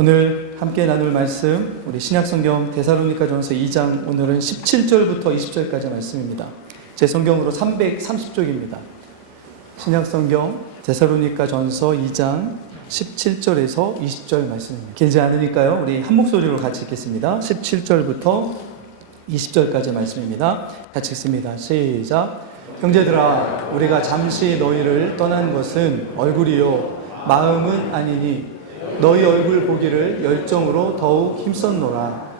오늘 함께 나눌 말씀, 우리 신약성경 데살로니가전서 2장, 오늘은 17절부터 20절까지 말씀입니다. 제 성경으로 330쪽입니다. 신약성경 데살로니가전서 2장 17절에서 20절 말씀입니다. 길지 않으니까요, 우리 한 목소리로 같이 읽겠습니다. 17절부터 20절까지 말씀입니다. 같이 읽습니다. 시작. 형제들아, 우리가 잠시 너희를 떠난 것은 얼굴이요 마음은 아니니 너희 얼굴 보기를 열정으로 더욱 힘썼노라.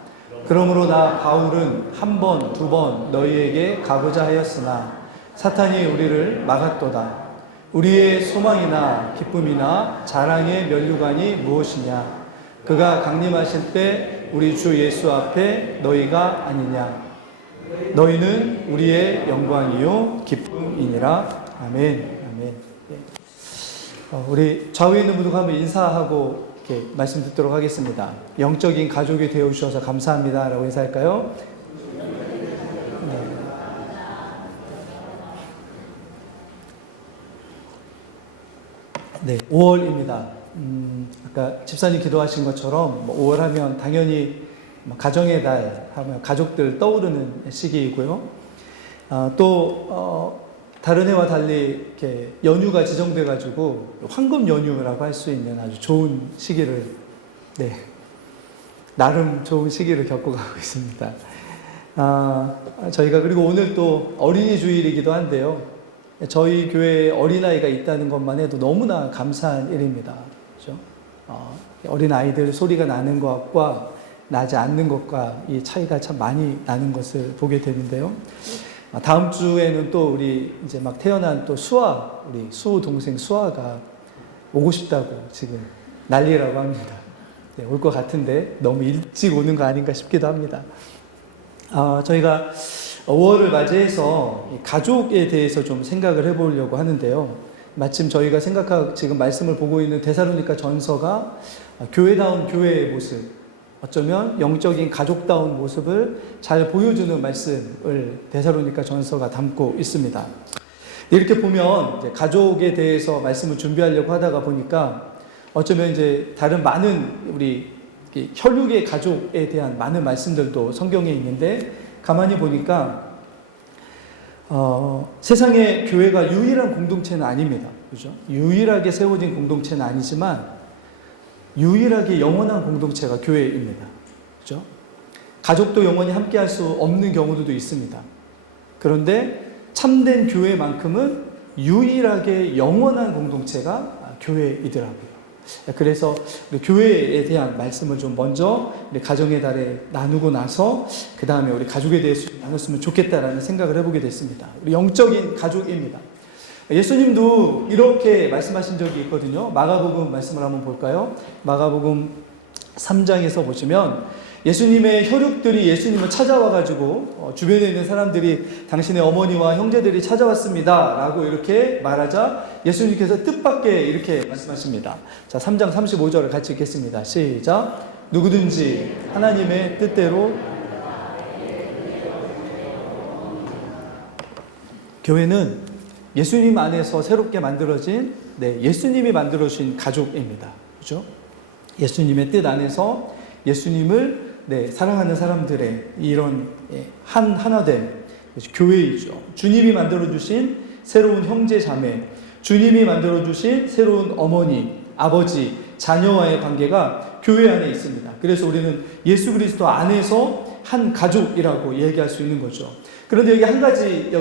그러므로 나 바울은 한 번, 두 번 너희에게 가고자 하였으나 사탄이 우리를 막았도다. 우리의 소망이나 기쁨이나 자랑의 면류관이 무엇이냐? 그가 강림하실 때 우리 주 예수 앞에 너희가 아니냐? 너희는 우리의 영광이요 기쁨이니라. 아멘. 아멘. 우리 좌우에 있는 분들과 한번 인사하고 이렇게 말씀 듣도록 하겠습니다. 영적인 가족이 되어 주셔서 감사합니다 라고 인사할까요? 네, 5월입니다. 아까 집사님 기도하신 것처럼 5월 하면 당연히 가정의 달 하면 가족들 떠오르는 시기이고요. 다른 해와 달리 이렇게 연휴가 지정돼 가지고 황금 연휴라고 할 수 있는 아주 좋은 시기를, 나름 좋은 시기를 겪고 가고 있습니다. 저희가 그리고 오늘 또 어린이 주일이기도 한데요. 저희 교회에 어린아이가 있다는 것만 해도 너무나 감사한 일입니다. 그렇죠? 어린 아이들 소리가 나는 것과 나지 않는 것과 이 차이가 참 많이 나는 것을 보게 되는데요. 다음 주에는 또 우리 이제 막 태어난 또 우리 수호 동생 수아가 오고 싶다고 지금 난리라고 합니다. 올 것 같은데 너무 일찍 오는 거 아닌가 싶기도 합니다. 저희가 5월을 맞이해서 가족에 대해서 좀 생각을 해보려고 하는데요. 마침 저희가 지금 말씀을 보고 있는 데살로니가 전서가 교회다운 교회의 모습, 어쩌면 영적인 가족다운 모습을 잘 보여주는 말씀을 데살로니가 전서가 담고 있습니다. 이렇게 보면 이제 가족에 대해서 말씀을 준비하려고 하다가 보니까 어쩌면 이제 다른 많은 우리 혈육의 가족에 대한 많은 말씀들도 성경에 있는데 가만히 보니까 세상의 교회가 유일한 공동체는 아닙니다. 그죠? 유일하게 세워진 공동체는 아니지만 유일하게 영원한 공동체가 교회입니다. 그렇죠? 가족도 영원히 함께 할 수 없는 경우도 있습니다. 그런데 참된 교회만큼은 유일하게 영원한 공동체가 교회이더라고요. 그래서 우리 교회에 대한 말씀을 좀 먼저 우리 가정의 달에 나누고 나서 그 다음에 우리 가족에 대해서 나눴으면 좋겠다라는 생각을 해보게 됐습니다. 우리 영적인 가족입니다. 예수님도 이렇게 말씀하신 적이 있거든요. 마가복음 말씀을 한번 볼까요? 마가복음 3장에서 보시면 예수님의 혈육들이 예수님을 찾아와가지고 주변에 있는 사람들이 당신의 어머니와 형제들이 찾아왔습니다 라고 이렇게 말하자 예수님께서 뜻밖의 이렇게 말씀하십니다. 자, 3장 35절을 같이 읽겠습니다. 시작. 누구든지 하나님의 뜻대로. 교회는 예수님 안에서 새롭게 만들어진, 예수님이 만들어주신 가족입니다. 그죠? 예수님의 뜻 안에서 예수님을 사랑하는 사람들의 이런 하나됨, 교회이죠. 주님이 만들어주신 새로운 형제 자매, 주님이 만들어주신 새로운 어머니, 아버지, 자녀와의 관계가 교회 안에 있습니다. 그래서 우리는 예수 그리스도 안에서 한 가족이라고 얘기할 수 있는 거죠. 그런데 여기 한 가지,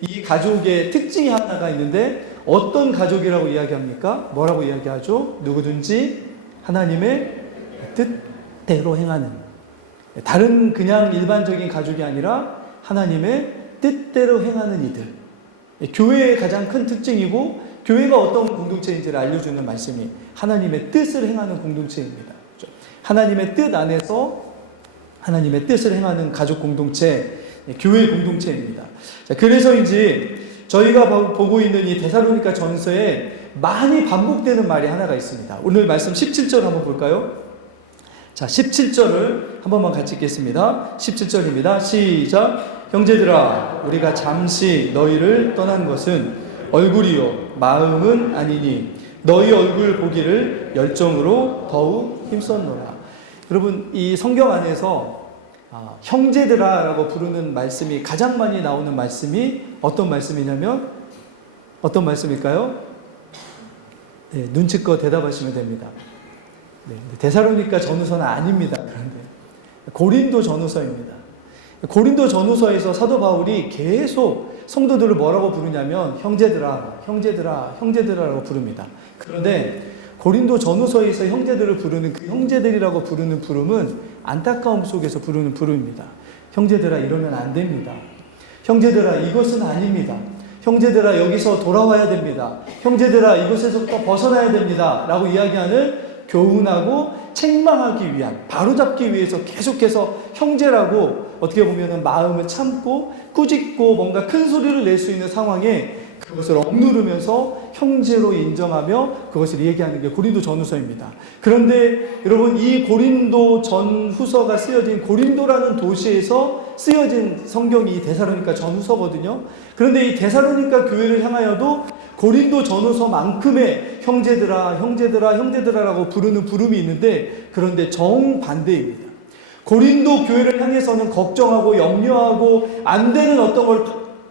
이 가족의 특징이 하나가 있는데 어떤 가족이라고 이야기합니까? 뭐라고 이야기하죠? 누구든지 하나님의 뜻대로 행하는, 다른 그냥 일반적인 가족이 아니라 하나님의 뜻대로 행하는 이들. 교회의 가장 큰 특징이고 교회가 어떤 공동체인지를 알려주는 말씀이 하나님의 뜻을 행하는 공동체입니다. 하나님의 뜻 안에서 하나님의 뜻을 행하는 가족 공동체, 교회 공동체입니다. 자, 그래서인지 저희가 보고 있는 이 데살로니가 전서에 많이 반복되는 말이 하나가 있습니다. 오늘 말씀 17절 한번 볼까요? 자, 17절을 한 번만 같이 읽겠습니다. 17절입니다. 시작. 형제들아, 우리가 잠시 너희를 떠난 것은 얼굴이요 마음은 아니니 너희 얼굴 보기를 열정으로 더욱 힘썼노라. 여러분, 이 성경 안에서 형제들아라고 부르는 말씀이 가장 많이 나오는 말씀이 어떤 말씀이냐면 어떤 말씀일까요? 네, 눈치껏 대답하시면 됩니다. 네, 데살로니가 전후서는 아닙니다. 그런데 고린도 전후서입니다. 고린도 전후서에서 사도 바울이 계속 성도들을 뭐라고 부르냐면 형제들아, 형제들아, 형제들아라고 부릅니다. 그런데 고린도 전후서에서 형제들을 부르는 그 형제들이라고 부르는 부름은 안타까움 속에서 부르는 부름입니다. 형제들아, 이러면 안 됩니다. 형제들아, 이것은 아닙니다. 형제들아, 여기서 돌아와야 됩니다. 형제들아, 이곳에서부터 벗어나야 됩니다. 라고 이야기하는 교훈하고 책망하기 위한, 바로잡기 위해서 계속해서 형제라고 어떻게 보면 마음을 참고 꾸짖고 뭔가 큰 소리를 낼 수 있는 상황에 그것을 억누르면서 형제로 인정하며 그것을 얘기하는 게 고린도 전후서입니다. 그런데 여러분, 이 고린도 전후서가 쓰여진 고린도라는 도시에서 쓰여진 성경이 데살로니가 전후서거든요. 그런데 이 데살로니가 교회를 향하여도 고린도 전후서만큼의 형제들아, 형제들아, 형제들아라고 부르는 부름이 있는데, 그런데 정반대입니다. 고린도 교회를 향해서는 걱정하고 염려하고 안 되는 어떤 걸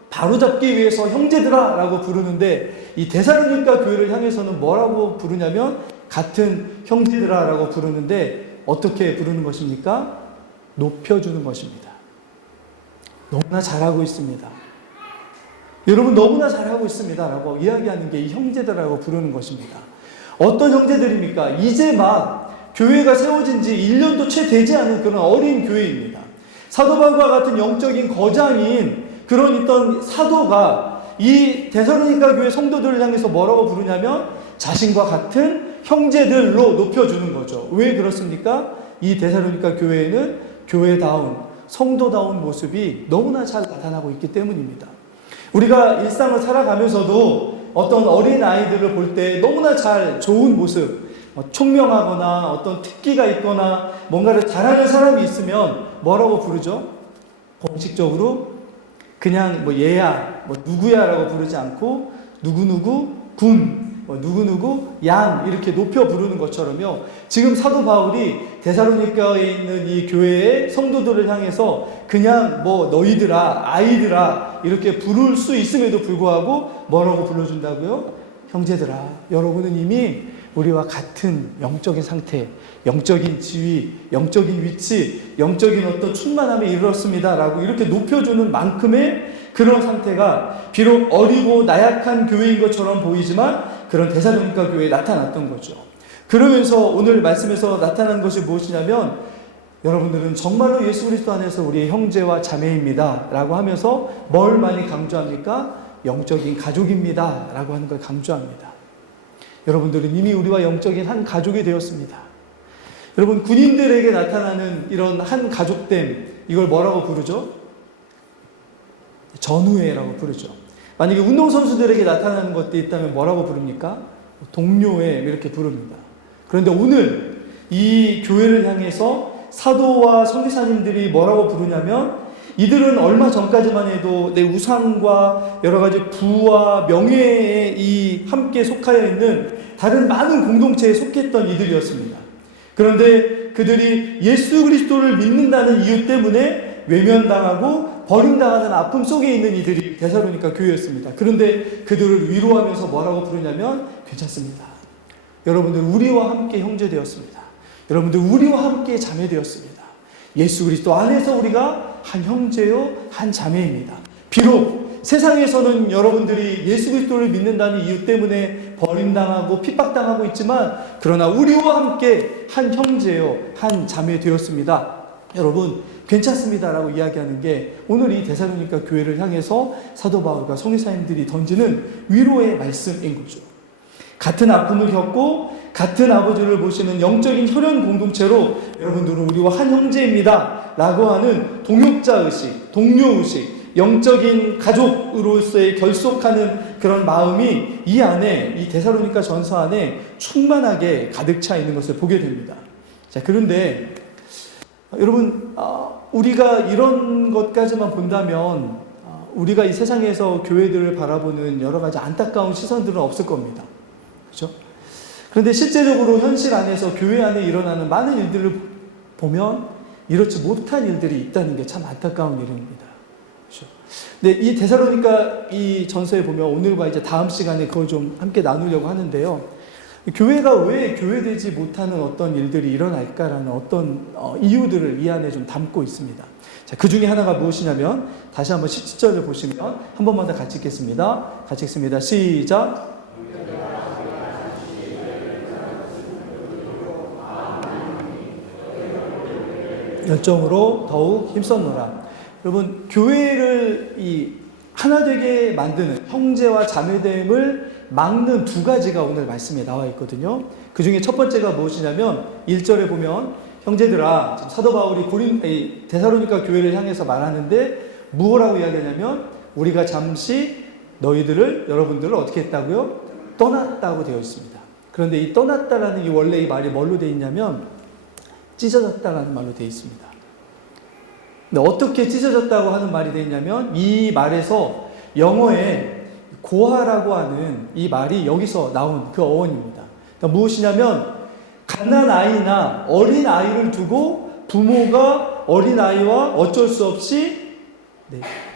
바로잡기 위해서 형제들아 라고 부르는데, 이 데살로니가 교회를 향해서는 뭐라고 부르냐면 같은 형제들아 라고 부르는데, 어떻게 부르는 것입니까? 높여주는 것입니다. 너무나 잘하고 있습니다. 여러분, 너무나 잘하고 있습니다 라고 이야기하는 게 이 형제들아라고 부르는 것입니다. 어떤 형제들입니까? 이제 막 교회가 세워진 지 1년도 채 되지 않은 그런 어린 교회입니다. 사도 바울과 같은 영적인 거장인 그런 있던 사도가 이 데살로니가 교회 성도들을 향해서 뭐라고 부르냐면 자신과 같은 형제들로 높여주는 거죠. 왜 그렇습니까? 이 데살로니가 교회에는 교회다운, 성도다운 모습이 너무나 잘 나타나고 있기 때문입니다. 우리가 일상을 살아가면서도 어떤 어린 아이들을 볼 때 너무나 잘 좋은 모습, 총명하거나 어떤 특기가 있거나 뭔가를 잘하는 사람이 있으면 뭐라고 부르죠? 공식적으로 그냥 뭐 얘야, 뭐 누구야라고 부르지 않고 누구누구 군, 뭐 누구누구 양 이렇게 높여 부르는 것처럼요. 지금 사도 바울이 데살로니가에 있는 이 교회의 성도들을 향해서 그냥 뭐 너희들아, 아이들아 이렇게 부를 수 있음에도 불구하고 뭐라고 불러준다고요? 형제들아, 여러분은 이미 우리와 같은 영적인 상태, 영적인 지위, 영적인 위치, 영적인 어떤 충만함에 이르렀습니다 라고 이렇게 높여주는 만큼의 그런 상태가 비록 어리고 나약한 교회인 것처럼 보이지만 그런 데살로니가 교회에 나타났던 거죠. 그러면서 오늘 말씀에서 나타난 것이 무엇이냐면 여러분들은 정말로 예수 그리스도 안에서 우리의 형제와 자매입니다 라고 하면서 뭘 많이 강조합니까? 영적인 가족입니다 라고 하는 걸 강조합니다. 여러분들은 이미 우리와 영적인 한 가족이 되었습니다. 여러분, 군인들에게 나타나는 이런 한 가족됨, 이걸 뭐라고 부르죠? 전우회라고 부르죠. 만약에 운동선수들에게 나타나는 것도 있다면 뭐라고 부릅니까? 동료회 이렇게 부릅니다. 그런데 오늘 이 교회를 향해서 사도와 선교사님들이 뭐라고 부르냐면 이들은 얼마 전까지만 해도 내 우상과 여러 가지 부와 명예에 이 함께 속하여 있는 다른 많은 공동체에 속했던 이들이었습니다. 그런데 그들이 예수 그리스도를 믿는다는 이유 때문에 외면당하고 버림당하는 아픔 속에 있는 이들이 데살로니가 교회였습니다. 그런데 그들을 위로하면서 뭐라고 부르냐면 괜찮습니다. 여러분들 우리와 함께 형제 되었습니다. 여러분들 우리와 함께 자매 되었습니다. 예수 그리스도 안에서 우리가 한 형제요 한 자매입니다. 비록 세상에서는 여러분들이 예수 그리스도를 믿는다는 이유 때문에 버림당하고 핍박당하고 있지만 그러나 우리와 함께 한 형제요 한 자매 되었습니다. 여러분 괜찮습니다 라고 이야기하는 게 오늘 이 데살로니가 교회를 향해서 사도 바울과 선교사님들이 던지는 위로의 말씀인 거죠. 같은 아픔을 겪고 같은 아버지를 보시는 영적인 혈연 공동체로 여러분들은 우리와 한 형제입니다 라고 하는 동역자의식, 동료의식, 영적인 가족으로서의 결속하는 그런 마음이 이 안에, 이 데살로니가 전서 안에 충만하게 가득 차 있는 것을 보게 됩니다. 자, 그런데 여러분, 우리가 이런 것까지만 본다면 우리가 이 세상에서 교회들을 바라보는 여러 가지 안타까운 시선들은 없을 겁니다. 그렇죠? 그런데 실제적으로 현실 안에서 교회 안에 일어나는 많은 일들을 보면 이렇지 못한 일들이 있다는 게 참 안타까운 일입니다. 그렇죠? 근데 이 데살로니가 이 전서에 보면 오늘과 이제 다음 시간에 그걸 좀 함께 나누려고 하는데요. 교회가 왜 교회되지 못하는 어떤 일들이 일어날까라는 어떤 이유들을 이 안에 좀 담고 있습니다. 자, 그 중에 하나가 무엇이냐면 다시 한번 17절을 보시면 한 번만 더 같이 읽겠습니다. 같이 읽습니다. 시작. 열정으로 더욱 힘썼노라. 여러분, 교회를 하나 되게 만드는 형제와 자매됨을 막는 두 가지가 오늘 말씀에 나와 있거든요. 그 중에 첫 번째가 무엇이냐면 1절에 보면 형제들아, 사도 바울이 데살로니가 교회를 향해서 말하는데 무엇라고 이야기하냐면 우리가 잠시 여러분들을 어떻게 했다고요? 떠났다고 되어 있습니다. 그런데 이 떠났다라는 이 원래 이 말이 뭘로 되어 있냐면 찢어졌다라는 말로 되어 있습니다. 근데 어떻게 찢어졌다고 하는 말이 되어 있냐면 이 말에서 영어에 고아라고 하는 이 말이 여기서 나온 그 어원입니다. 그러니까 무엇이냐면 갓난아이나 어린아이를 두고 부모가 어린아이와 어쩔 수 없이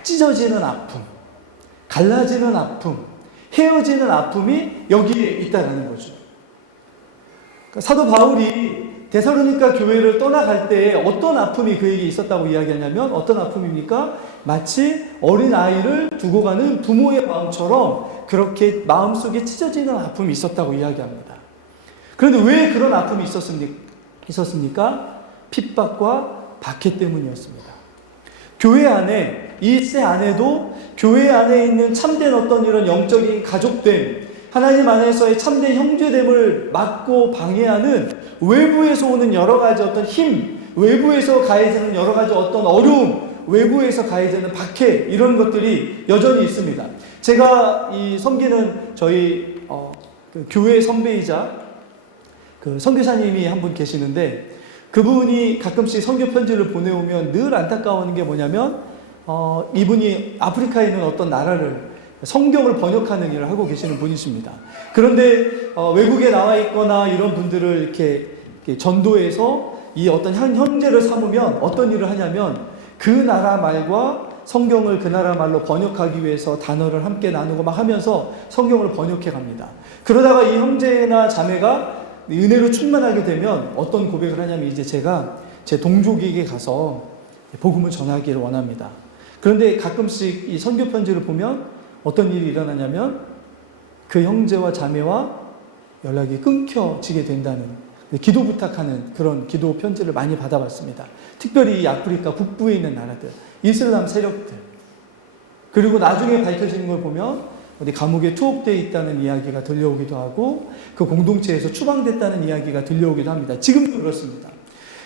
찢어지는 아픔, 갈라지는 아픔, 헤어지는 아픔이 여기에 있다는 거죠. 그러니까 사도 바울이 데살로니가 교회를 떠나갈 때 어떤 아픔이 그에게 있었다고 이야기하냐면 어떤 아픔입니까? 마치 어린아이를 두고 가는 부모의 마음처럼 그렇게 마음속에 찢어지는 아픔이 있었다고 이야기합니다. 그런데 왜 그런 아픔이 있었습니까? 핍박과 박해 때문이었습니다. 교회 안에, 이 세 안에도 교회 안에 있는 참된 어떤 이런 영적인 가족됨, 하나님 안에서의 참된 형제됨을 막고 방해하는 외부에서 오는 여러 가지 어떤 힘, 외부에서 가해지는 여러 가지 어떤 어려움, 외부에서 가해지는 박해, 이런 것들이 여전히 있습니다. 제가 섬기는 저희 그 교회 선배이자 그 선교사님이 한 분 계시는데 그분이 가끔씩 선교 편지를 보내오면 늘 안타까워하는 게 뭐냐면 이분이 아프리카에 있는 어떤 나라를 성경을 번역하는 일을 하고 계시는 분이십니다. 그런데 외국에 나와 있거나 이런 분들을 이렇게 전도해서 이 어떤 형제를 삼으면 어떤 일을 하냐면 그 나라 말과 성경을 그 나라 말로 번역하기 위해서 단어를 함께 나누고 막 하면서 성경을 번역해 갑니다. 그러다가 이 형제나 자매가 은혜로 충만하게 되면 어떤 고백을 하냐면 이제 제가 제 동족에게 가서 복음을 전하기를 원합니다. 그런데 가끔씩 이 선교 편지를 보면 어떤 일이 일어나냐면 그 형제와 자매와 연락이 끊겨지게 된다는 기도 부탁하는 그런 기도 편지를 많이 받아봤습니다. 특별히 이 아프리카 북부에 있는 나라들, 이슬람 세력들, 그리고 나중에 밝혀지는 걸 보면 어디 감옥에 투옥되어 있다는 이야기가 들려오기도 하고 그 공동체에서 추방됐다는 이야기가 들려오기도 합니다. 지금도 그렇습니다.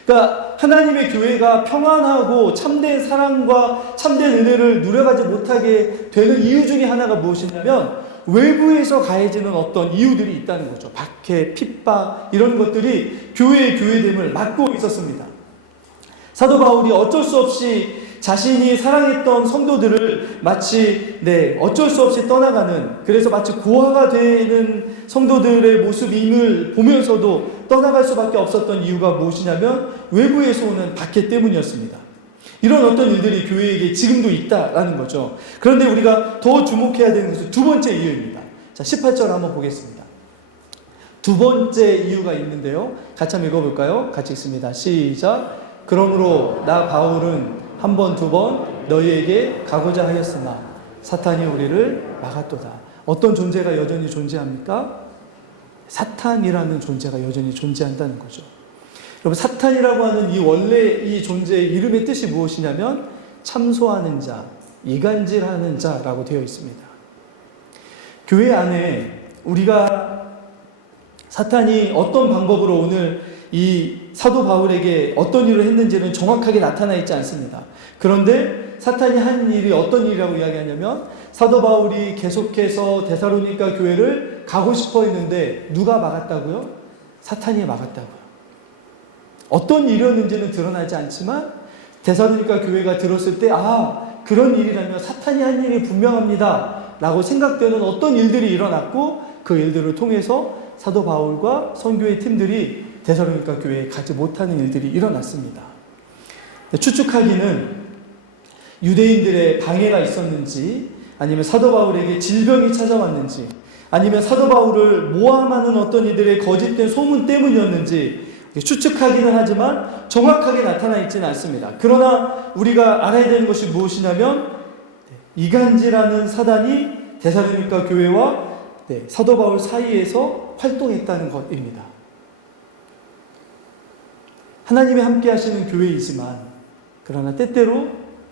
그러니까 하나님의 교회가 평안하고 참된 사랑과 참된 은혜를 누려가지 못하게 되는 이유 중에 하나가 무엇이냐면 외부에서 가해지는 어떤 이유들이 있다는 거죠. 박해, 핍박 이런 것들이 교회의 교회됨을 막고 있었습니다. 사도 바울이 어쩔 수 없이 자신이 사랑했던 성도들을 마치 어쩔 수 없이 떠나가는, 그래서 마치 고아가 되는 성도들의 모습임을 보면서도 떠나갈 수밖에 없었던 이유가 무엇이냐면 외부에서 오는 박해 때문이었습니다. 이런 어떤 일들이 교회에게 지금도 있다라는 거죠. 그런데 우리가 더 주목해야 되는 것은 두 번째 이유입니다. 자, 18절 한번 보겠습니다. 두 번째 이유가 있는데요. 같이 한번 읽어볼까요? 같이 읽습니다. 시작. 그러므로 나 바울은 한 번, 두 번 너희에게 가고자 하였으나 사탄이 우리를 막았도다. 어떤 존재가 여전히 존재합니까? 사탄이라는 존재가 여전히 존재한다는 거죠. 여러분, 사탄이라고 하는 이 원래 이 존재의 이름의 뜻이 무엇이냐면 참소하는 자, 이간질하는 자라고 되어 있습니다. 교회 안에 우리가 사탄이 어떤 방법으로 오늘 이 사도 바울에게 어떤 일을 했는지는 정확하게 나타나 있지 않습니다. 그런데 사탄이 한 일이 어떤 일이라고 이야기하냐면 사도 바울이 계속해서 데살로니가 교회를 가고 싶어 했는데 누가 막았다고요? 사탄이 막았다고요. 어떤 일이었는지는 드러나지 않지만 데살로니가 교회가 들었을 때 그런 일이라면 사탄이 한 일이 분명합니다 라고 생각되는 어떤 일들이 일어났고 그 일들을 통해서 사도 바울과 선교의 팀들이 데살로니가 교회에 가지 못하는 일들이 일어났습니다. 추측하기는 유대인들의 방해가 있었는지, 아니면 사도 바울에게 질병이 찾아왔는지, 아니면 사도 바울을 모함하는 어떤 이들의 거짓된 소문 때문이었는지 추측하기는 하지만 정확하게 나타나 있지는 않습니다. 그러나 우리가 알아야 되는 것이 무엇이냐면 이간질하는 사단이 데살로니가 교회와 사도 바울 사이에서 활동했다는 것입니다. 하나님이 함께 하시는 교회이지만 그러나 때때로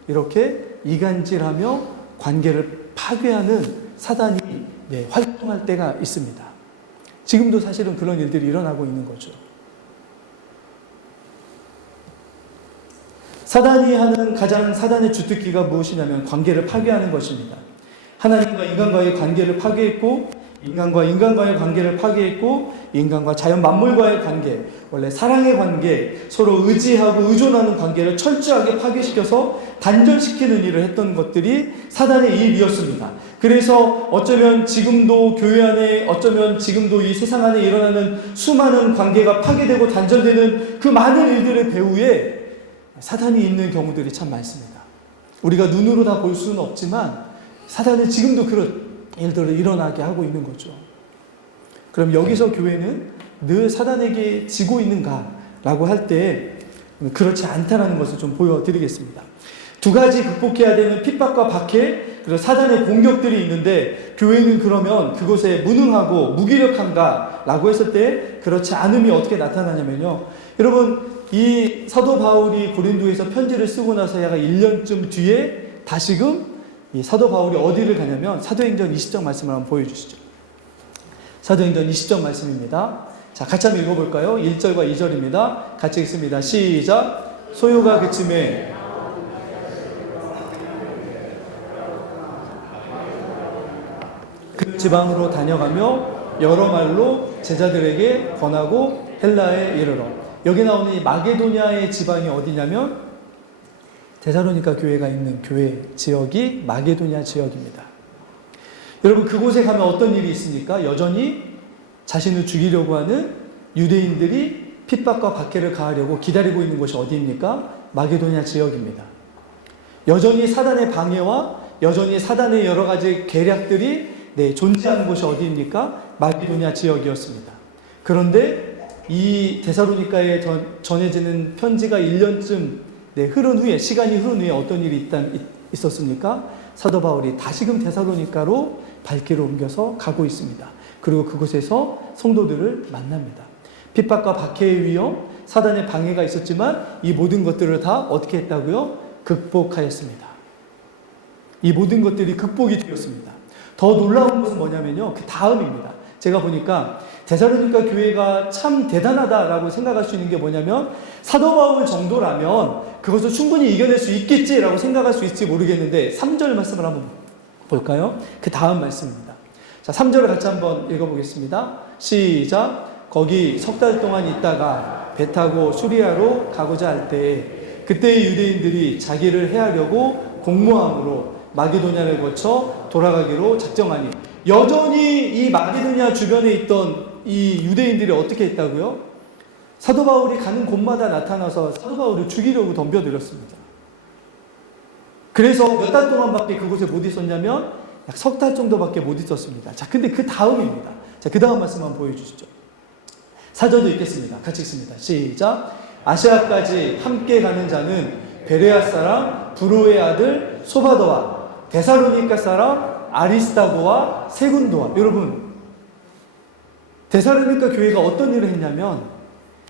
이렇게 이간질하며 관계를 파괴하는 사단이 활동할 때가 있습니다. 지금도 사실은 그런 일들이 일어나고 있는 거죠. 사단이 하는 가장 사단의 주특기가 무엇이냐면 관계를 파괴하는 것입니다. 하나님과 인간과의 관계를 파괴했고, 인간과 인간과의 관계를 파괴했고, 인간과 자연 만물과의 관계, 원래 사랑의 관계, 서로 의지하고 의존하는 관계를 철저하게 파괴시켜서 단절시키는 일을 했던 것들이 사단의 일이었습니다. 그래서 어쩌면 지금도 교회 안에, 어쩌면 지금도 이 세상 안에 일어나는 수많은 관계가 파괴되고 단절되는 그 많은 일들의 배후에 사단이 있는 경우들이 참 많습니다. 우리가 눈으로 다 볼 수는 없지만 사단은 지금도 그런 일들을 일어나게 하고 있는 거죠. 그럼 여기서 교회는 늘 사단에게 지고 있는가라고 할 때 그렇지 않다는 것을 좀 보여드리겠습니다. 두 가지 극복해야 되는 핍박과 박해, 그리고 사단의 공격들이 있는데 교회는 그러면 그것에 무능하고 무기력한가라고 했을 때 그렇지 않음이 어떻게 나타나냐면요. 여러분, 이 사도 바울이 고린도에서 편지를 쓰고 나서 약 1년쯤 뒤에 다시금 이 사도 바울이 어디를 가냐면 사도행전 20장 말씀을 한번 보여주시죠. 사도행전 20장 말씀입니다. 자, 같이 한번 읽어볼까요? 1절과 2절입니다. 같이 읽습니다. 시작. 소요가 그침에 그 지방으로 다녀가며 여러 말로 제자들에게 권하고 헬라에 이르러. 여기 나오는 이 마게도냐의 지방이 어디냐면 데살로니가 교회가 있는 교회 지역이 마게도냐 지역입니다. 여러분, 그곳에 가면 어떤 일이 있습니까? 여전히 자신을 죽이려고 하는 유대인들이 핍박과 박해를 가하려고 기다리고 있는 곳이 어디입니까? 마게도냐 지역입니다. 여전히 사단의 방해와 여전히 사단의 여러 가지 계략들이 존재하는 곳이 어디입니까? 마게도냐 지역이었습니다. 그런데 이 데살로니가에 전해지는 편지가 1년쯤 흐른 후에, 시간이 흐른 후에 어떤 일이 있었습니까? 사도 바울이 다시금 데살로니가로 발길을 옮겨서 가고 있습니다. 그리고 그곳에서 성도들을 만납니다. 핍박과 박해의 위험, 사단의 방해가 있었지만 이 모든 것들을 다 어떻게 했다고요? 극복하였습니다. 이 모든 것들이 극복이 되었습니다. 더 놀라운 것은 뭐냐면요, 그 다음입니다. 제가 보니까 데살로니가 교회가 참 대단하다라고 생각할 수 있는 게 뭐냐면 사도 바울 정도라면 그것을 충분히 이겨낼 수 있겠지라고 생각할 수 있을지 모르겠는데 3절 말씀을 한번 볼까요? 그 다음 말씀입니다. 자, 3절을 같이 한번 읽어보겠습니다. 시작. 거기 석 달 동안 있다가 배 타고 수리아로 가고자 할 때 그때의 유대인들이 자기를 해하려고 공모함으로 마게도냐를 거쳐 돌아가기로 작정하니, 여전히 이 마게도냐 주변에 있던 이 유대인들이 어떻게 했다고요? 사도 바울이 가는 곳마다 나타나서 사도 바울을 죽이려고 덤벼들었습니다. 그래서 몇 달 동안밖에 그곳에 못 있었냐면 약 석 달 정도밖에 못 있었습니다. 자, 근데 그 다음입니다. 자, 그 다음 말씀 한번 보여주시죠. 4절도 읽겠습니다. 같이 읽습니다. 시작. 아시아까지 함께 가는 자는 베레아 사람 브로의 아들 소바도와 데살로니가 사람 아리스타고와 세군도와. 여러분, 데살로니가 교회가 어떤 일을 했냐면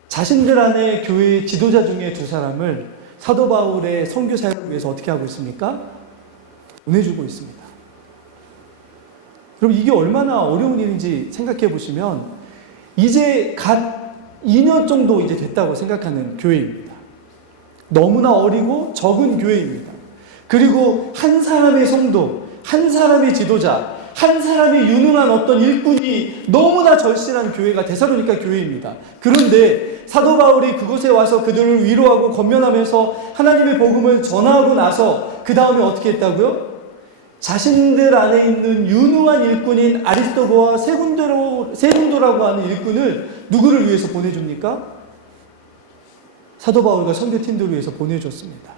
자신들 안에 교회의 지도자 중에 두 사람을 사도 바울의 선교 사역을 위해서 어떻게 하고 있습니까? 보내주고 있습니다. 그럼 이게 얼마나 어려운 일인지 생각해 보시면 이제 갓 2년 정도 이제 됐다고 생각하는 교회입니다. 너무나 어리고 적은 교회입니다. 그리고 한 사람의 성도, 한 사람의 지도자, 한 사람의 유능한 어떤 일꾼이 너무나 절실한 교회가 데살로니가 교회입니다. 그런데 사도 바울이 그곳에 와서 그들을 위로하고 권면하면서 하나님의 복음을 전하고 나서 그 다음에 어떻게 했다고요? 자신들 안에 있는 유능한 일꾼인 아리스토고와 세군도라고 하는 일꾼을 누구를 위해서 보내줍니까? 사도 바울과 선교팀들을 위해서 보내줬습니다.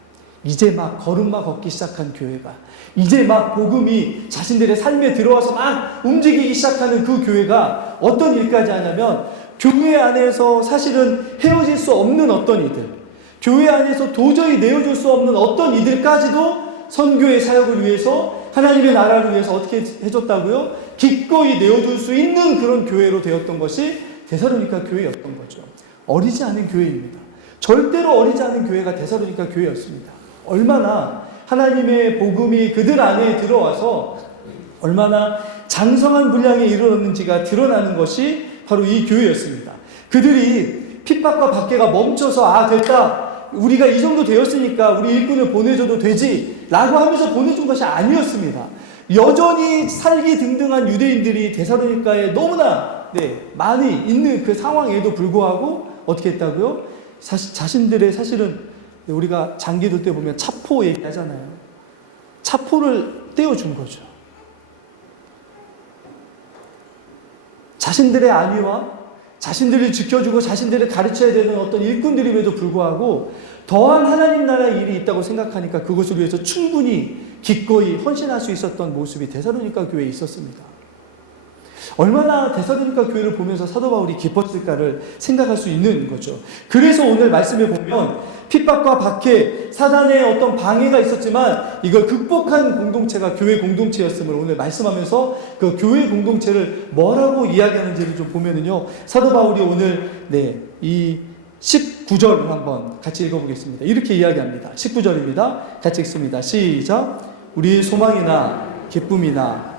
이제 막 걸음마 걷기 시작한 교회가, 이제 막 복음이 자신들의 삶에 들어와서 막 움직이기 시작하는 그 교회가 어떤 일까지 하냐면, 교회 안에서 사실은 헤어질 수 없는 어떤 이들, 교회 안에서 도저히 내어줄 수 없는 어떤 이들까지도 선교의 사역을 위해서, 하나님의 나라를 위해서 어떻게 해줬다고요? 기꺼이 내어줄 수 있는 그런 교회로 되었던 것이 데살로니가 교회였던 거죠. 어리지 않은 교회입니다. 절대로 어리지 않은 교회가 데살로니가 교회였습니다. 얼마나 하나님의 복음이 그들 안에 들어와서 얼마나 장성한 분량에 이르렀는지가 드러나는 것이 바로 이 교회였습니다. 그들이 핍박과 박해가 멈춰서 됐다, 우리가 이 정도 되었으니까 우리 일꾼을 보내줘도 되지 라고 하면서 보내준 것이 아니었습니다. 여전히 살기 등등한 유대인들이 데살로니가에 너무나 많이 있는 그 상황에도 불구하고 어떻게 했다고요? 자신들의, 사실은 우리가 장기도 때 보면 차포 얘기하잖아요. 차포를 떼어준 거죠. 자신들의 안위와 자신들을 지켜주고 자신들을 가르쳐야 되는 어떤 일꾼들임에도 불구하고 더한 하나님 나라의 일이 있다고 생각하니까 그것을 위해서 충분히 기꺼이 헌신할 수 있었던 모습이 데살로니가 교회에 있었습니다. 얼마나 데살로니가 교회를 보면서 사도 바울이 기뻤을까를 생각할 수 있는 거죠. 그래서 오늘 말씀에 보면 핍박과 박해, 사단의 어떤 방해가 있었지만 이걸 극복한 공동체가 교회 공동체였음을 오늘 말씀하면서 그 교회 공동체를 뭐라고 이야기하는지를 좀 보면은요, 사도 바울이 오늘 이 19절을 한번 같이 읽어보겠습니다. 이렇게 이야기합니다. 19절입니다. 같이 읽습니다. 시작. 우리의 소망이나 기쁨이나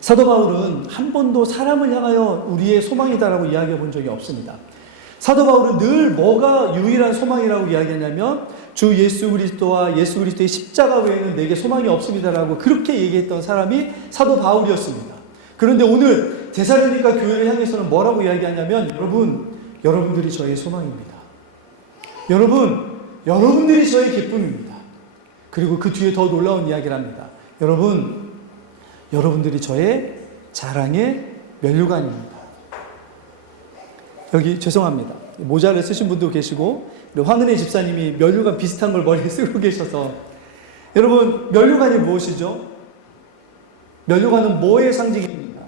사도 바울은 한 번도 사람을 향하여 우리의 소망이다라고 이야기해 본 적이 없습니다. 사도 바울은 늘 뭐가 유일한 소망이라고 이야기하냐면 주 예수 그리스도와 예수 그리스도의 십자가 외에는 내게 소망이 없습니다라고 그렇게 얘기했던 사람이 사도 바울이었습니다. 그런데 오늘 데살로니가 교회를 향해서는 뭐라고 이야기하냐면 여러분들이 저의 소망입니다. 여러분들이 저의 기쁨입니다. 그리고 그 뒤에 더 놀라운 이야기를 합니다. 여러분들이 저의 자랑의 면류관입니다. 여기 죄송합니다. 모자를 쓰신 분도 계시고 황은혜 집사님이 면류관 비슷한 걸 머리에 쓰고 계셔서, 여러분 면류관이 무엇이죠? 면류관은 뭐의 상징입니까?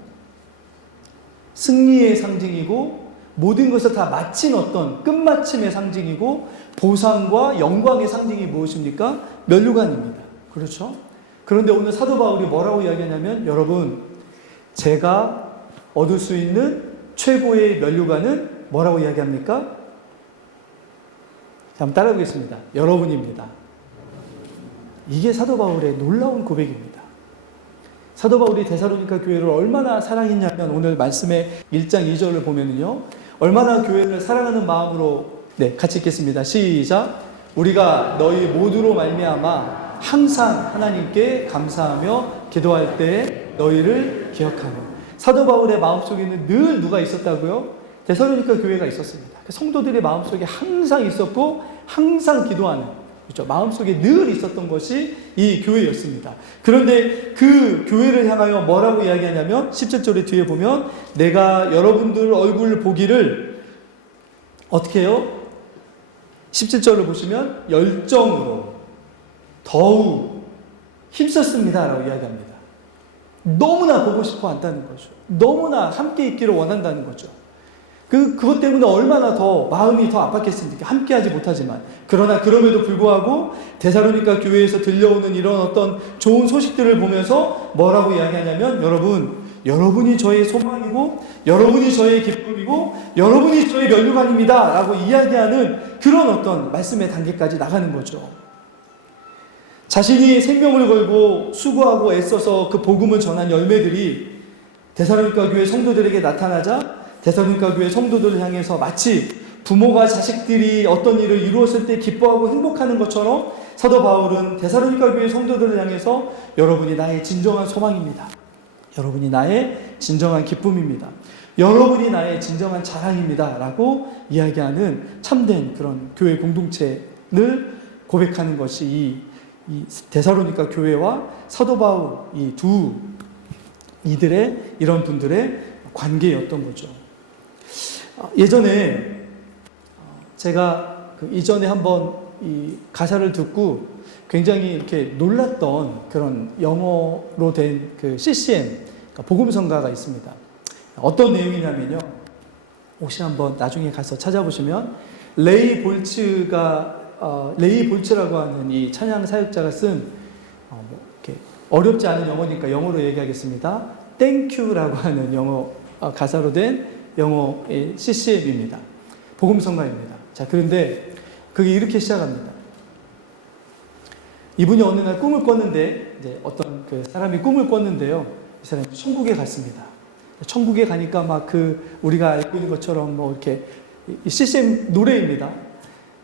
승리의 상징이고 모든 것을 다 마친 어떤 끝마침의 상징이고 보상과 영광의 상징이 무엇입니까? 면류관입니다. 그렇죠? 그런데 오늘 사도 바울이 뭐라고 이야기하냐면, 여러분, 제가 얻을 수 있는 최고의 면류관은 뭐라고 이야기합니까? 한번 따라해보겠습니다. 여러분입니다. 이게 사도 바울의 놀라운 고백입니다. 사도 바울이 데살로니가 교회를 얼마나 사랑했냐면 오늘 말씀의 1장 2절을 보면은요, 얼마나 교회를 사랑하는 마음으로, 같이 읽겠습니다. 시작. 우리가 너희 모두로 말미암아 항상 하나님께 감사하며 기도할 때 너희를 기억하며. 사도 바울의 마음속에는 늘 누가 있었다고요? 데살로니가 교회가 있었습니다. 성도들의 마음속에 항상 있었고 항상 기도하는, 그렇죠? 마음속에 늘 있었던 것이 이 교회였습니다. 그런데 그 교회를 향하여 뭐라고 이야기하냐면 17절의 뒤에 보면 내가 여러분들 얼굴 보기를 어떻게 해요? 17절을 보시면 열정으로 더욱 힘썼습니다 라고 이야기합니다. 너무나 보고 싶어 한다는 거죠. 너무나 함께 있기를 원한다는 거죠. 그것 때문에 얼마나 더 마음이 더 아팠겠습니까? 함께 하지 못하지만. 그러나 그럼에도 불구하고 데살로니가 교회에서 들려오는 이런 어떤 좋은 소식들을 보면서 뭐라고 이야기하냐면, 여러분이 저의 소망이고 여러분이 저의 기쁨이고 여러분이 저의 면류관입니다 라고 이야기하는 그런 어떤 말씀의 단계까지 나가는 거죠. 자신이 생명을 걸고 수고하고 애써서 그 복음을 전한 열매들이 데살로니가 교회 성도들에게 나타나자 데살로니가 교회 성도들을 향해서 마치 부모가 자식들이 어떤 일을 이루었을 때 기뻐하고 행복하는 것처럼 사도 바울은 데살로니가 교회 성도들을 향해서 여러분이 나의 진정한 소망입니다. 여러분이 나의 진정한 기쁨입니다. 여러분이 나의 진정한 자랑입니다. 라고 이야기하는 참된 그런 교회 공동체를 고백하는 것이 이 데살로니가 교회와 사도 바울 이들의 이런 분들의 관계였던 거죠. 예전에 제가 이전에 한번 이 가사를 듣고 굉장히 이렇게 놀랐던 그런 영어로 된 그 CCM, 그러니까 복음성가가 있습니다. 어떤 내용이냐면요. 혹시 한번 나중에 가서 찾아보시면 레이 볼츠라고 하는 이 찬양 사역자가 쓴 이렇게 어렵지 않은 영어니까 영어로 얘기하겠습니다. Thank you라고 하는 영어 가사로 된 영어의 CCM입니다. 복음성가입니다. 자, 그런데 그게 이렇게 시작합니다. 이분이 어느 날 꿈을 꿨는데, 이제 어떤 그 사람이 꿈을 꿨는데요. 이 사람이 천국에 갔습니다. 천국에 가니까 막 우리가 알고 있는 것처럼 뭐 이렇게 CCM 노래입니다.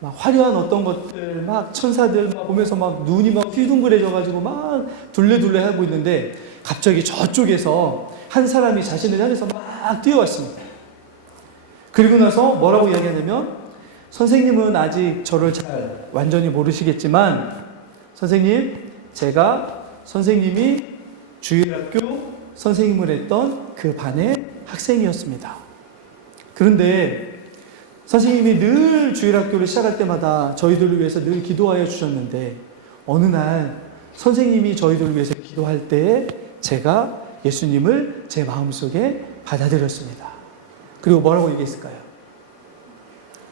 막 화려한 어떤 것들, 막 천사들 막 보면서 막 눈이 막 휘둥그레져가지고 막 둘레둘레 하고 있는데 갑자기 저쪽에서 한 사람이 자신을 향해서 막 뛰어왔습니다. 그리고 나서 뭐라고 이야기하냐면, 선생님은 아직 저를 잘 완전히 모르시겠지만, 선생님, 제가 선생님이 주일학교 선생님을 했던 그 반의 학생이었습니다. 그런데 선생님이 늘 주일학교를 시작할 때마다 저희들을 위해서 늘 기도하여 주셨는데, 어느 날 선생님이 저희들을 위해서 기도할 때에 제가 예수님을 제 마음속에 받아들였습니다. 그리고 뭐라고 얘기했을까요?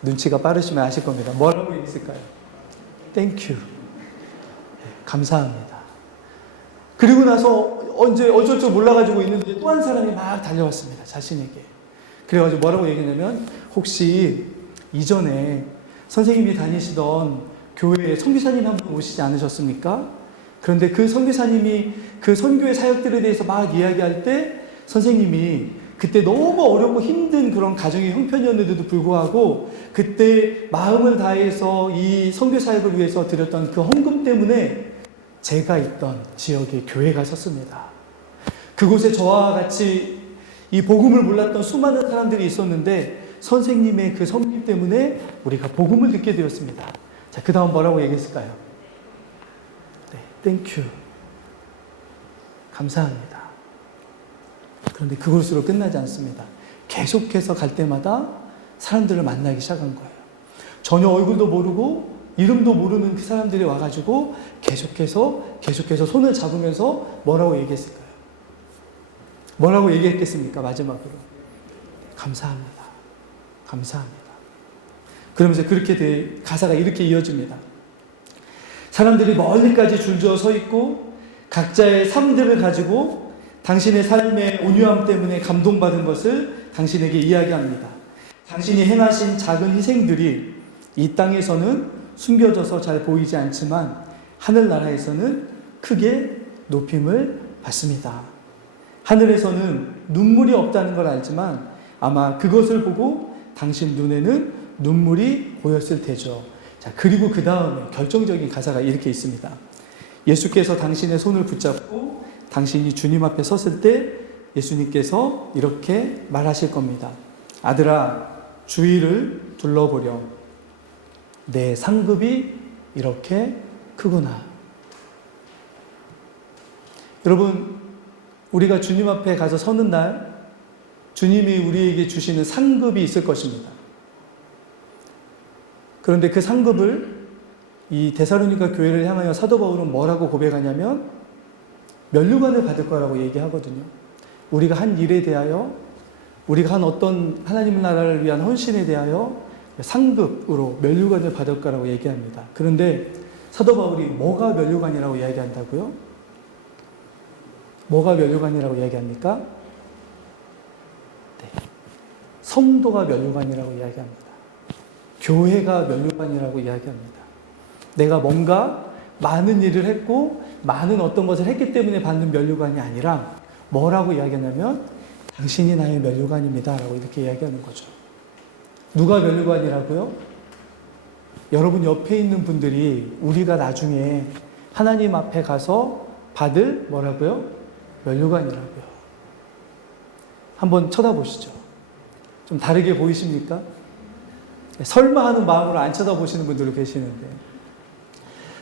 눈치가 빠르시면 아실 겁니다. 뭐라고 얘기했을까요? Thank you. 감사합니다. 그리고 나서 언제 어쩔 줄 몰라가지고 있는데 또 한 사람이 막 달려왔습니다. 자신에게. 그래가지고 뭐라고 얘기하냐면, 혹시 이전에 선생님이 다니시던 교회에 선교사님 한 분 오시지 않으셨습니까? 그런데 그 선교사님이 그 선교의 사역들에 대해서 막 이야기할 때 선생님이 그때 너무 어렵고 힘든 그런 가정의 형편이었는데도 불구하고 그때 마음을 다해서 이 선교 사역을 위해서 드렸던 그 헌금 때문에 제가 있던 지역에 교회가 섰습니다. 그곳에 저와 같이 이 복음을 몰랐던 수많은 사람들이 있었는데 선생님의 그 섬김 때문에 우리가 복음을 듣게 되었습니다. 자, 그 다음 뭐라고 얘기했을까요? 네, Thank you. 감사합니다. 그런데 그것으로 끝나지 않습니다. 계속해서 갈 때마다 사람들을 만나기 시작한 거예요. 전혀 얼굴도 모르고 이름도 모르는 그 사람들이 와가지고 계속해서 손을 잡으면서 뭐라고 얘기했을까요? 뭐라고 얘기했겠습니까? 마지막으로 감사합니다. 감사합니다. 그러면서 가사가 이렇게 이어집니다. 사람들이 멀리까지 줄지어 서 있고 각자의 삶들을 가지고 당신의 삶의 온유함 때문에 감동받은 것을 당신에게 이야기합니다. 당신이 행하신 작은 희생들이 이 땅에서는 숨겨져서 잘 보이지 않지만 하늘나라에서는 크게 높임을 받습니다. 하늘에서는 눈물이 없다는 걸 알지만 아마 그것을 보고 당신 눈에는 눈물이 보였을 테죠. 자, 그리고 그 다음에 결정적인 가사가 이렇게 있습니다. 예수께서 당신의 손을 붙잡고 당신이 주님 앞에 섰을 때 예수님께서 이렇게 말하실 겁니다. 아들아, 주위를 둘러보렴. 내 상급이 이렇게 크구나. 여러분, 우리가 주님 앞에 가서 서는 날 주님이 우리에게 주시는 상급이 있을 것입니다. 그런데 그 상급을 이 데살로니가 교회를 향하여 사도 바울은 뭐라고 고백하냐면 면류관을 받을 거라고 얘기하거든요. 우리가 한 일에 대하여, 우리가 한 어떤 하나님 나라를 위한 헌신에 대하여 상급으로 면류관을 받을 거라고 얘기합니다. 그런데 사도 바울이 뭐가 면류관이라고 이야기한다고요? 뭐가 면류관이라고 이야기합니까? 네. 성도가 면류관이라고 이야기합니다. 교회가 면류관이라고 이야기합니다. 내가 뭔가 많은 일을 했고 많은 어떤 것을 했기 때문에 받는 면류관이 아니라 뭐라고 이야기하냐면 당신이 나의 면류관입니다 라고 이렇게 이야기하는 거죠. 누가 면류관이라고요? 여러분 옆에 있는 분들이 우리가 나중에 하나님 앞에 가서 받을 뭐라고요? 면류관이라고요. 한번 쳐다보시죠. 좀 다르게 보이십니까? 설마 하는 마음으로 안 쳐다보시는 분들도 계시는데,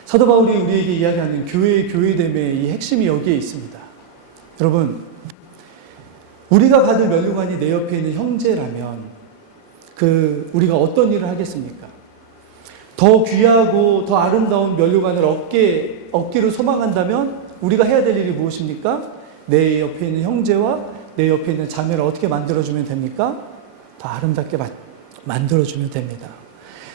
사도 바울이 우리에게 이야기하는 교회의 교회됨의 이 핵심이 여기에 있습니다. 여러분, 우리가 받을 면류관이 내 옆에 있는 형제라면 우리가 어떤 일을 하겠습니까? 더 귀하고 더 아름다운 면류관을 얻기를 소망한다면 우리가 해야 될 일이 무엇입니까? 내 옆에 있는 형제와 내 옆에 있는 자매를 어떻게 만들어주면 됩니까? 더 아름답게 만들어주면 됩니다.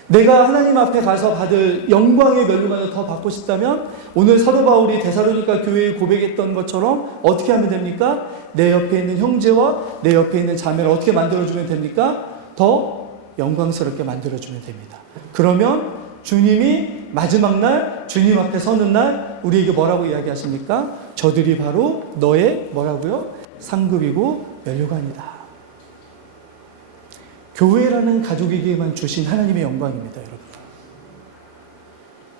내가 하나님 앞에 가서 받을 영광의 면류관을 더 받고 싶다면 오늘 사도 바울이 데살로니가 교회에 고백했던 것처럼 어떻게 하면 됩니까? 내 옆에 있는 형제와 내 옆에 있는 자매를 어떻게 만들어주면 됩니까? 더 영광스럽게 만들어주면 됩니다. 그러면 주님이 마지막 날 주님 앞에 서는 날 우리에게 뭐라고 이야기하십니까? 저들이 바로 너의 뭐라고요? 상급이고 면류관이다. 교회라는 가족에게만 주신 하나님의 영광입니다, 여러분.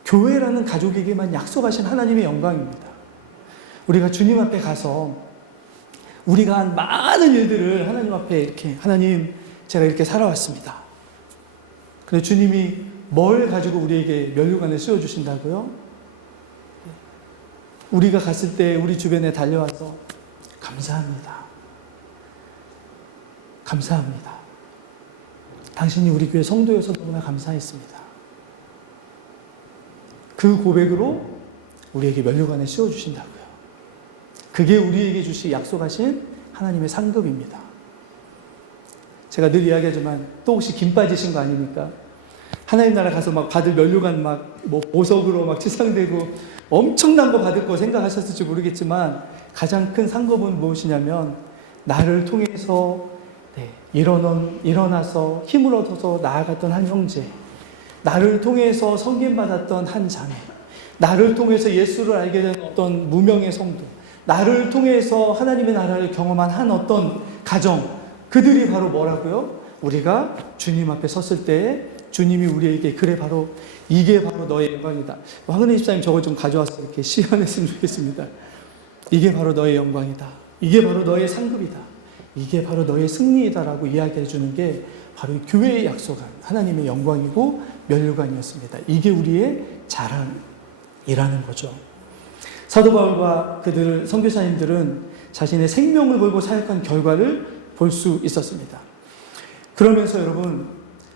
교회라는 가족에게만 약속하신 하나님의 영광입니다. 우리가 주님 앞에 가서 우리가 한 많은 일들을 하나님 앞에 이렇게, 하나님, 제가 이렇게 살아왔습니다. 근데 주님이 뭘 가지고 우리에게 면류관을 씌워주신다고요? 우리가 갔을 때 우리 주변에 달려와서 감사합니다. 감사합니다. 당신이 우리 교회 성도여서 너무나 감사했습니다. 그 고백으로 우리에게 면류관을 씌워주신다고요. 그게 우리에게 약속하신 하나님의 상급입니다. 제가 늘 이야기하지만 또 혹시 김 빠지신 거 아닙니까? 하나님 나라 가서 막 받을 면류관 보석으로 막 치상되고 엄청난 거 받을 거 생각하셨을지 모르겠지만 가장 큰 상급은 무엇이냐면 나를 통해서 일어나서 힘을 얻어서 나아갔던 한 형제, 나를 통해서 섬김받았던 한 자매, 나를 통해서 예수를 알게 된 어떤 무명의 성도, 나를 통해서 하나님의 나라를 경험한 한 어떤 가정, 그들이 바로 뭐라고요? 우리가 주님 앞에 섰을 때 주님이 우리에게 그래 바로 이게 바로 너의 영광이다. 황은혜 집사님 저거 좀 가져와서 이렇게 시연했으면 좋겠습니다. 이게 바로 너의 영광이다. 이게 바로 너의 상급이다. 이게 바로 너의 승리이다라고 이야기해 주는 게 바로 교회의 약속한 하나님의 영광이고 면류관이었습니다. 이게 우리의 자랑이라는 거죠. 사도 바울과 그들 선교사님들은 자신의 생명을 걸고 사역한 결과를 볼 수 있었습니다. 그러면서 여러분,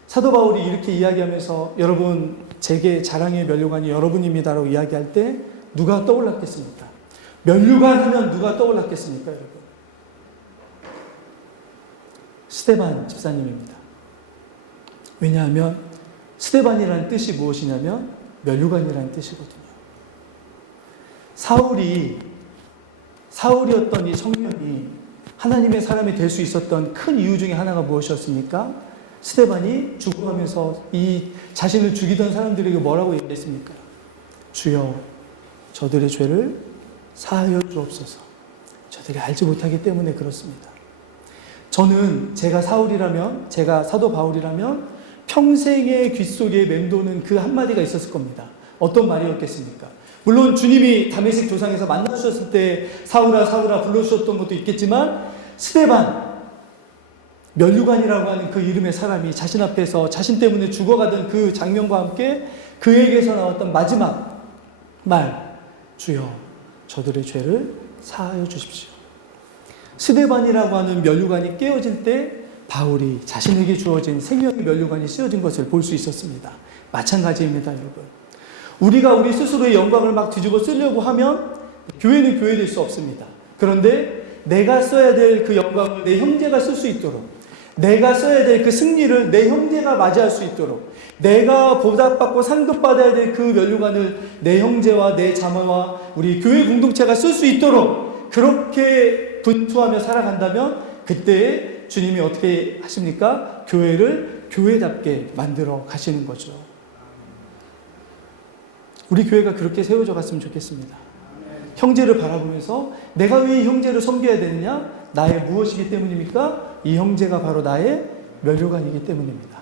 사도 바울이 이렇게 이야기하면서 여러분 제게 자랑의 면류관이 여러분입니다라고 이야기할 때 누가 떠올랐겠습니까? 면류관 하면 누가 떠올랐겠습니까, 여러분? 스데반 집사님입니다. 왜냐하면 스데반이라는 뜻이 무엇이냐면 면류관이라는 뜻이거든요. 사울이었던 이 청년이 하나님의 사람이 될 수 있었던 큰 이유 중에 하나가 무엇이었습니까? 스데반이 죽어가면서 이 자신을 죽이던 사람들에게 뭐라고 얘기했습니까? 주여, 저들의 죄를 사하여 주옵소서. 저들이 알지 못하기 때문에 그렇습니다. 저는 제가 사도 바울이라면 평생의 귀 속에 맴도는 그 한마디가 있었을 겁니다. 어떤 말이었겠습니까? 물론 주님이 다메섹 도상에서 만나주셨을 때 사울아 사울아 불러주셨던 것도 있겠지만 스데반, 면류관이라고 하는 그 이름의 사람이 자신 앞에서 자신 때문에 죽어가던 그 장면과 함께 그에게서 나왔던 마지막 말, 주여 저들의 죄를 사하여 주십시오. 스데반이라고 하는 면류관이 깨어질 때 바울이 자신에게 주어진 생명의 면류관이 씌워진 것을 볼 수 있었습니다. 마찬가지입니다, 여러분. 우리가 우리 스스로의 영광을 막 뒤집어 쓰려고 하면 교회는 교회될 수 없습니다. 그런데 내가 써야 될 그 영광을 내 형제가 쓸 수 있도록, 내가 써야 될 그 승리를 내 형제가 맞이할 수 있도록, 내가 보답받고 상급받아야 될 그 면류관을 내 형제와 내 자매와 우리 교회 공동체가 쓸 수 있도록 그렇게 분투하며 살아간다면 그때 주님이 어떻게 하십니까? 교회를 교회답게 만들어 가시는 거죠. 우리 교회가 그렇게 세워져 갔으면 좋겠습니다. 형제를 바라보면서 내가 왜 이 형제를 섬겨야 되느냐? 나의 무엇이기 때문입니까? 이 형제가 바로 나의 면류관이기 때문입니다.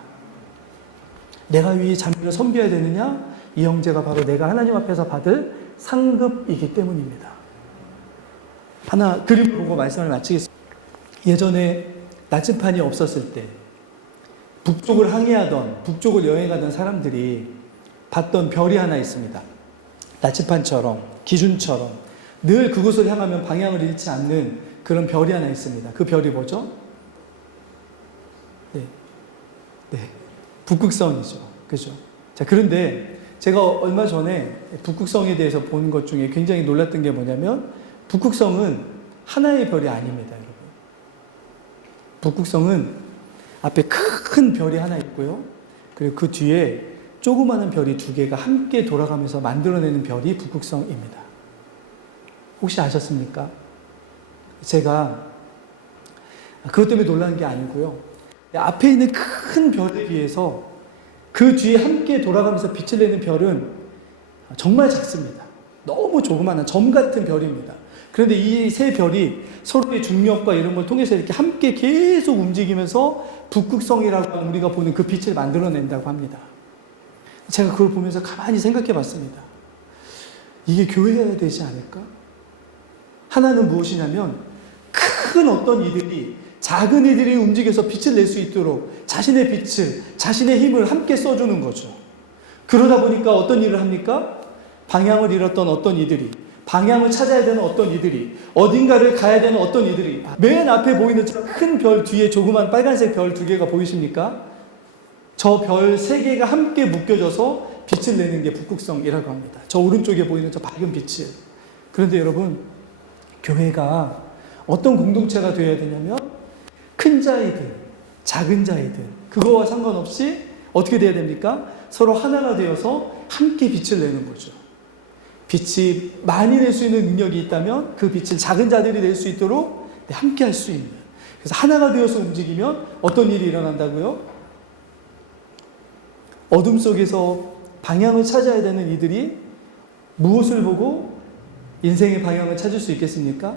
내가 왜 이 자매를 섬겨야 되느냐? 이 형제가 바로 내가 하나님 앞에서 받을 상급이기 때문입니다. 하나 그림 보고 말씀을 마치겠습니다. 예전에 나침판이 없었을 때 북쪽을 항해하던, 북쪽을 여행하던 사람들이 봤던 별이 하나 있습니다. 나침판처럼, 기준처럼 늘 그곳을 향하면 방향을 잃지 않는 그런 별이 하나 있습니다. 그 별이 뭐죠? 네, 북극성이죠. 그죠? 자, 그런데 제가 얼마 전에 북극성에 대해서 본 것 중에 굉장히 놀랐던 게 뭐냐면, 북극성은 하나의 별이 아닙니다, 여러분. 북극성은 앞에 큰 별이 하나 있고요. 그리고 그 뒤에 조그마한 별이 두 개가 함께 돌아가면서 만들어내는 별이 북극성입니다. 혹시 아셨습니까? 제가 그것 때문에 놀란 게 아니고요. 앞에 있는 큰 별에 비해서 그 뒤에 함께 돌아가면서 빛을 내는 별은 정말 작습니다. 너무 조그마한 점 같은 별입니다. 그런데 이 세 별이 서로의 중력과 이런 걸 통해서 이렇게 함께 계속 움직이면서 북극성이라고 우리가 보는 그 빛을 만들어낸다고 합니다. 제가 그걸 보면서 가만히 생각해 봤습니다. 이게 교회여야 되지 않을까? 하나는 무엇이냐면, 큰 어떤 이들이 작은 이들이 움직여서 빛을 낼 수 있도록 자신의 빛을, 자신의 힘을 함께 써주는 거죠. 그러다 보니까 어떤 일을 합니까? 방향을 잃었던 어떤 이들이, 방향을 찾아야 되는 어떤 이들이, 어딘가를 가야 되는 어떤 이들이, 맨 앞에 보이는 저 큰 별 뒤에 조그만 빨간색 별 두 개가 보이십니까? 저 별 세 개가 함께 묶여져서 빛을 내는 게 북극성이라고 합니다. 저 오른쪽에 보이는 저 밝은 빛을. 그런데 여러분, 교회가 어떤 공동체가 되어야 되냐면, 큰 자이든 작은 자이든 그거와 상관없이 어떻게 돼야 됩니까? 서로 하나가 되어서 함께 빛을 내는 거죠. 빛이 많이 낼 수 있는 능력이 있다면 그 빛을 작은 자들이 낼 수 있도록 함께 할 수 있는, 그래서 하나가 되어서 움직이면 어떤 일이 일어난다고요? 어둠 속에서 방향을 찾아야 되는 이들이 무엇을 보고 인생의 방향을 찾을 수 있겠습니까?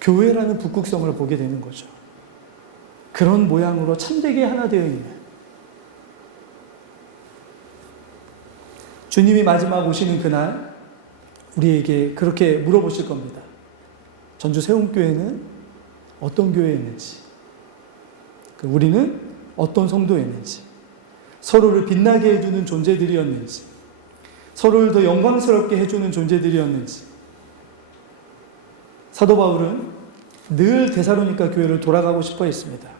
교회라는 북극성을 보게 되는 거죠. 그런 모양으로 참되게 하나 되어 있는, 주님이 마지막 오시는 그날 우리에게 그렇게 물어보실 겁니다. 전주 세움교회는 어떤 교회였는지, 우리는 어떤 성도였는지, 서로를 빛나게 해주는 존재들이었는지, 서로를 더 영광스럽게 해주는 존재들이었는지. 사도 바울은 늘 데살로니가 교회를 돌아가고 싶어 했습니다.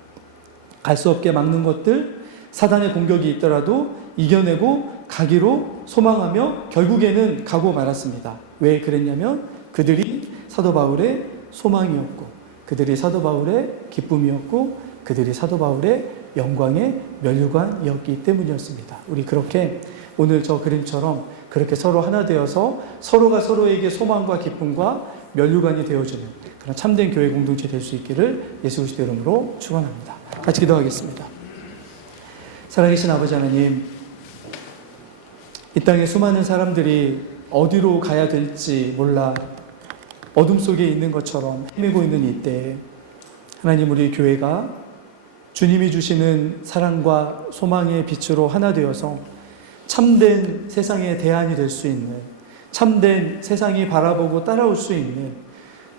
갈 수 없게 막는 것들, 사단의 공격이 있더라도 이겨내고 가기로 소망하며 결국에는 가고 말았습니다. 왜 그랬냐면 그들이 사도 바울의 소망이었고, 그들이 사도 바울의 기쁨이었고, 그들이 사도 바울의 영광의 면류관이었기 때문이었습니다. 우리 그렇게 오늘 저 그림처럼 그렇게 서로 하나 되어서 서로가 서로에게 소망과 기쁨과 면류관이 되어주는 그런 참된 교회 공동체 될 수 있기를 예수 그리스도 이름으로 축원합니다. 같이 기도하겠습니다. 살아계신 아버지 하나님, 이 땅에 수많은 사람들이 어디로 가야 될지 몰라 어둠 속에 있는 것처럼 헤매고 있는 이때에 하나님, 우리 교회가 주님이 주시는 사랑과 소망의 빛으로 하나 되어서 참된 세상의 대안이 될 수 있는, 참된 세상이 바라보고 따라올 수 있는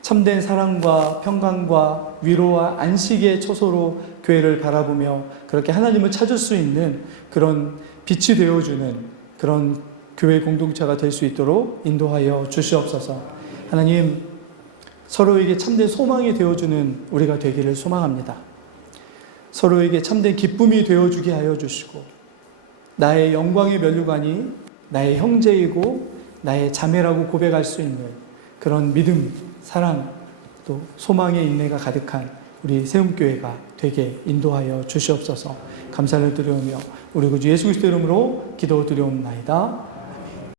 참된 사랑과 평강과 위로와 안식의 초소로 교회를 바라보며 그렇게 하나님을 찾을 수 있는 그런 빛이 되어주는 그런 교회 공동체가 될 수 있도록 인도하여 주시옵소서. 하나님, 서로에게 참된 소망이 되어주는 우리가 되기를 소망합니다. 서로에게 참된 기쁨이 되어주게 하여 주시고, 나의 영광의 면류관이 나의 형제이고 나의 자매라고 고백할 수 있는 그런 믿음, 사랑, 또 소망의 인내가 가득한 우리 세움교회가 되게 인도하여 주시옵소서. 감사를 드리오며 우리 구주 예수 그리스도 이름으로 기도드리옵나이다.